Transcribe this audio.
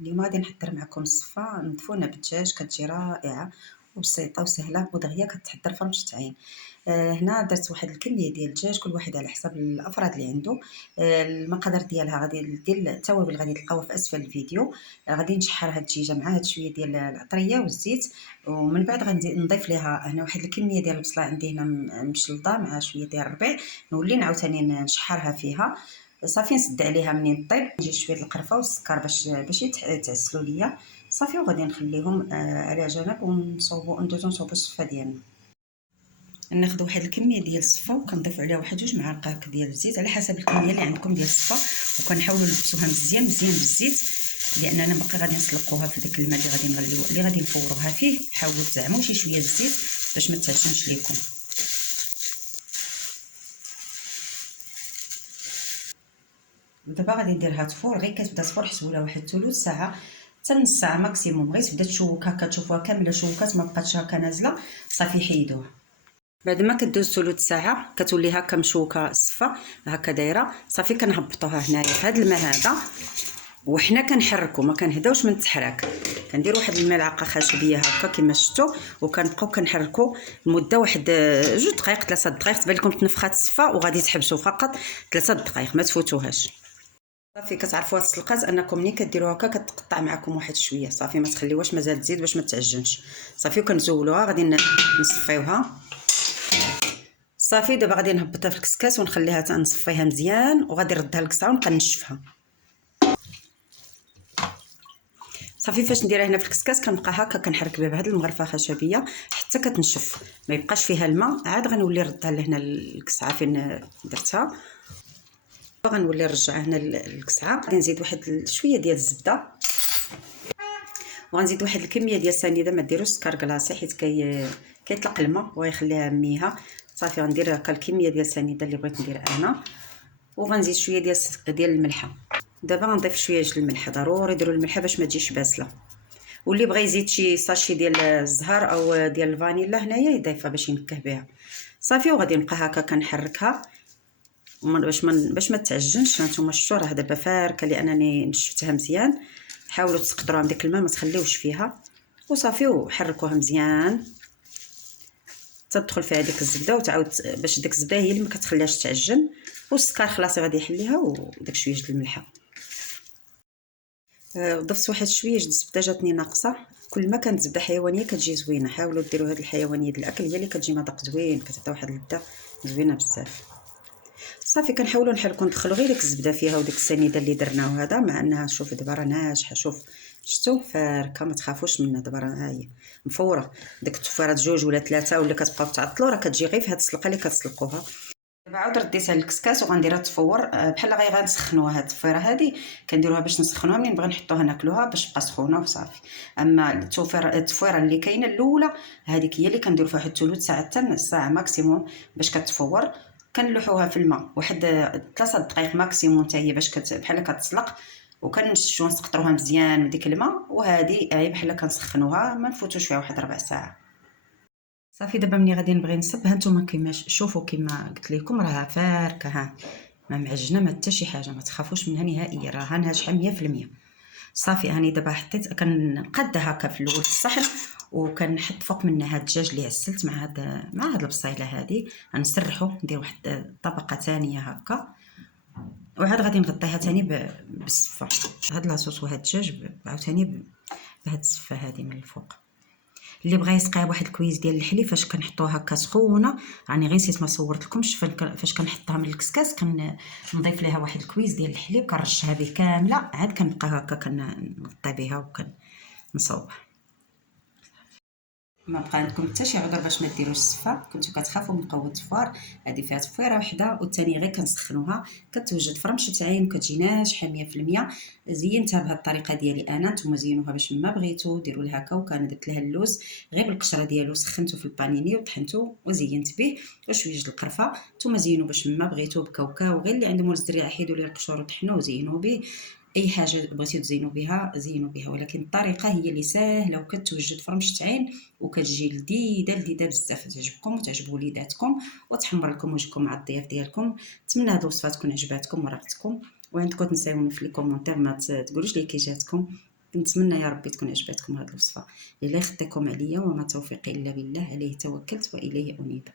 اليوم غادي نحضر معكم الصفة مدفونة بالدجاج، كتجي رائعة وبسيطة وسهلة ودغيا كتحضر فرمشة عين. هنا درت واحد الكمية ديال الدجاج، كل واحد على حساب الافراد اللي عنده. المقادير ديالها غادي ديال التوابل غادي تلقاوها في اسفل الفيديو. غادي نشحر هاد الدجاجة مع هاد شوية ديال العطرية والزيت، ومن بعد غادي نضيف ليها هنا واحد الكمية ديال البصلة عندي هنا مشلطة مع شوية ديال الربيع، نولي عاوتاني نشحرها فيها صافي. نسد عليها منين طيب، نجي شويه القرفه والسكر باش يتعسلوا ليا صافي، وغادي نخليهم على جنب وندوزو نصوبو الصفه ديالنا. ناخذ واحد الكميه ديال الصفه وكنضيف عليها واحد 2 معالق هكا ديال الزيت على حسب الكميه اللي عندكم ديال الصفه، وكنحاولوا نلبسوها مزيان بالزيت، لاننا باقي غادي نسلقوها في داك الماء اللي غادي نفوروها فيه. حاولوا تزعموا شي شويه الزيت باش ما تعجنش ليكم. دابا غادي نديرها تفور، غير كتبدا تفور حسبوا لها واحد ثلث ساعه حتى نص ساعه ماكسيموم. غير تبدا تشوك هكا تشوفوها كامله شوكات ما بقاتش هكا نازله صافي حيدوها. بعد ما كدوز ثلث ساعه كتولي هكا مشوكه الصفه هكا دايره صافي، كنهبطوها هنايا في هذا الماء هذا، وحنا كنحركو ما كنهداوش من التحراك. كندير واحد الملعقه خشبيه هكا كما شفتوا، وكنبقاو كنحركو لمده واحد 2 دقائق 3 دقائق، تبان لكم تنفخات الصفه وغادي تحبسوا فقط 3 دقائق ما تفوتوهاش. صافي كتعرفوا هاد السلقات انكم ملي كديروها هكا كتقطع معكم واحد شويه صافي، ما تخليوهاش مازال تزيد باش ما تعجنش صافي. وكنزولوها غادي نصفيوها صافي. دابا غادي نهبطها في الكسكاس ونخليها تنصفيها مزيان، وغادي نردها للكسعه ونبقى نشفها صافي. فاش نديرها هنا في الكسكاس كنبقى هكا كنحرك بها بهاد المغرفه خشبيه حتى كتنشف ما يبقاش فيها الماء. عاد غنولي نردها لهنا الكسعه فين درتها، غنولي نرجعها هنا للكسعه. غادي نزيد واحد شويه ديال الزبده، وغنزيد واحد الكميه ديال السنيده، ما ديروش سكر كلاصي حيت كيطلق الماء ويخليها ميها صافي. غندير هكا الكميه ديال السنيده اللي بغيت ندير انا، وغنزيد شويه ديال الملحه. دابا غنضيف شويه د الملح، ضروري ديروا الملحه باش ما تجيش باسله. واللي بغى يزيد شي ساشي ديال الزهر او ديال الفانيلا هنايا يضيفها باش ينكه بها صافي. وغادي نبقى هكا كنحركها باش ما تعجنش. هانتوما شفتوا راه دابا فاركه لانني نشفتها مزيان. حاولوا تقطروها من داك الماء ما تخليوش فيها وصافي، وحركوها مزيان تدخل فيها ديك الزبده وتعاود باش ديك الزبده هي اللي ما كتخليهاش تعجن، والسكر خلاص غادي يحليها، وداك شويه د الملحه. ضفت واحد شويه د الزبده جاتني ناقصه. كل ما كانت زبده حيوانيه كتجي زوينه، حاولوا ديروا هاد الحيوانيه د الاكل هي اللي كتجي مذاق زوين، كتعطي واحد اللذه زوينه بزاف صافي. كنحاولوا نحركوا ندخلوا غير ديك الزبده فيها وديك السنيده اللي درنا وهذا، مع انها شوف دابا راه ناجحه. شوف شفتوا فاركه ما تخافوش منها. دابا راه ها هي مفوره ديك التفيرات 2 ولا 3 ولا كتبقاو تعطلوا، راه كتجي غير في هاد السلقه اللي كتسلقوها. دابا عاود رديتها للكسكاس وغنديرها تفور بحال غير غنسخنوها. هاد التفيره هادي كنديروها باش نسخنوها منين نبغي نحطوها ناكلوها باش تبقى سخونه وصافي. اما التفيره اللي كاينه الاولى هذيك هي اللي كنديرو فيها واحد ثلث ساعه حتى نص ساعه ماكسيموم باش كتفور. كنلوحوها في الماء واحد 3 دقائق ماكسيموم حتى هي باش بحال كتسلق، وكنشوفوا نسقطروها مزيان بديك الماء. وهذه هي بحال كنسخنوها ما نفوتوش فيها واحد ربع ساعه صافي. دابا ملي غادي نبغي نصب هانتوما كيما شوفوا كيما قلت لكم راه فاركه، ها ما معجنه ما حتى شي حاجه، ما تخافوش منها نهائيا، راه ناجحه 100% صافي. هاني دابا حطيت كنقادها هكا في الاول في الصحن، وكنحط فوق منها الدجاج اللي عسلت مع هاد البصيله هادي. غنسرحو ندير واحد طبقه ثانيه هكا، وعاد غادي نغطيها ثاني بالصفه. هاد لاصوص وهاد الدجاج عاوتاني بهاد الصفه هادي من الفوق. اللي بغى يسقيها بواحد الكويز ديال الحليب فاش كنحطوها هكا سخونه، راني غير نسيت ما صورت لكمش فاش كنحطها من الكسكاس كنضيف ليها واحد الكويز ديال الحليب كنرشها به كامله، عاد كنبقى هكا كنغطي بها وكنصوب. ما بقى عندكم حتى شي عذر باش ما ديروش الصفه. كنتو كتخافوا من قوه الفوار، هذه فيها تفويره وحده والثانيه غير كنسخنوها كتوجد فرمشه عين وكتجي ناجحه 100%. زينتها بهذه الطريقه ديالي انا، نتوما زينوها باش ما بغيتو ديروا لها هكا. وكان درت لها اللوز غير بالقشره ديالو، سخنته في البانيني وطحنته وزينت به وشويه د القرفه. نتوما زينوا باش ما بغيتو بكاوكاو، غير اللي عنده مول الزريعه حيدوا ليه القشور وطحنوه وزينوا به. اي حاجه بغيتو تزينوا بها زينوا بها، ولكن الطريقه هي اللي ساهله وكتوجد فرمشه عين وكتجي لذيذه بزاف. تعجبكم وتعجب وليداتكم وتحمر لكم وجهكم مع الضياف ديالكم. نتمنى هاد الوصفه تكون عجباتكم ورغبتكم، وعندكم تنساوني في لي كومونتير ما تقولوش لي كي جاتكم. كنتمنى يا ربي تكون عجبتكم هذه الوصفه. الله يخطيكم عليا، وما توفيقي الا بالله، عليه توكلت واليه انيب.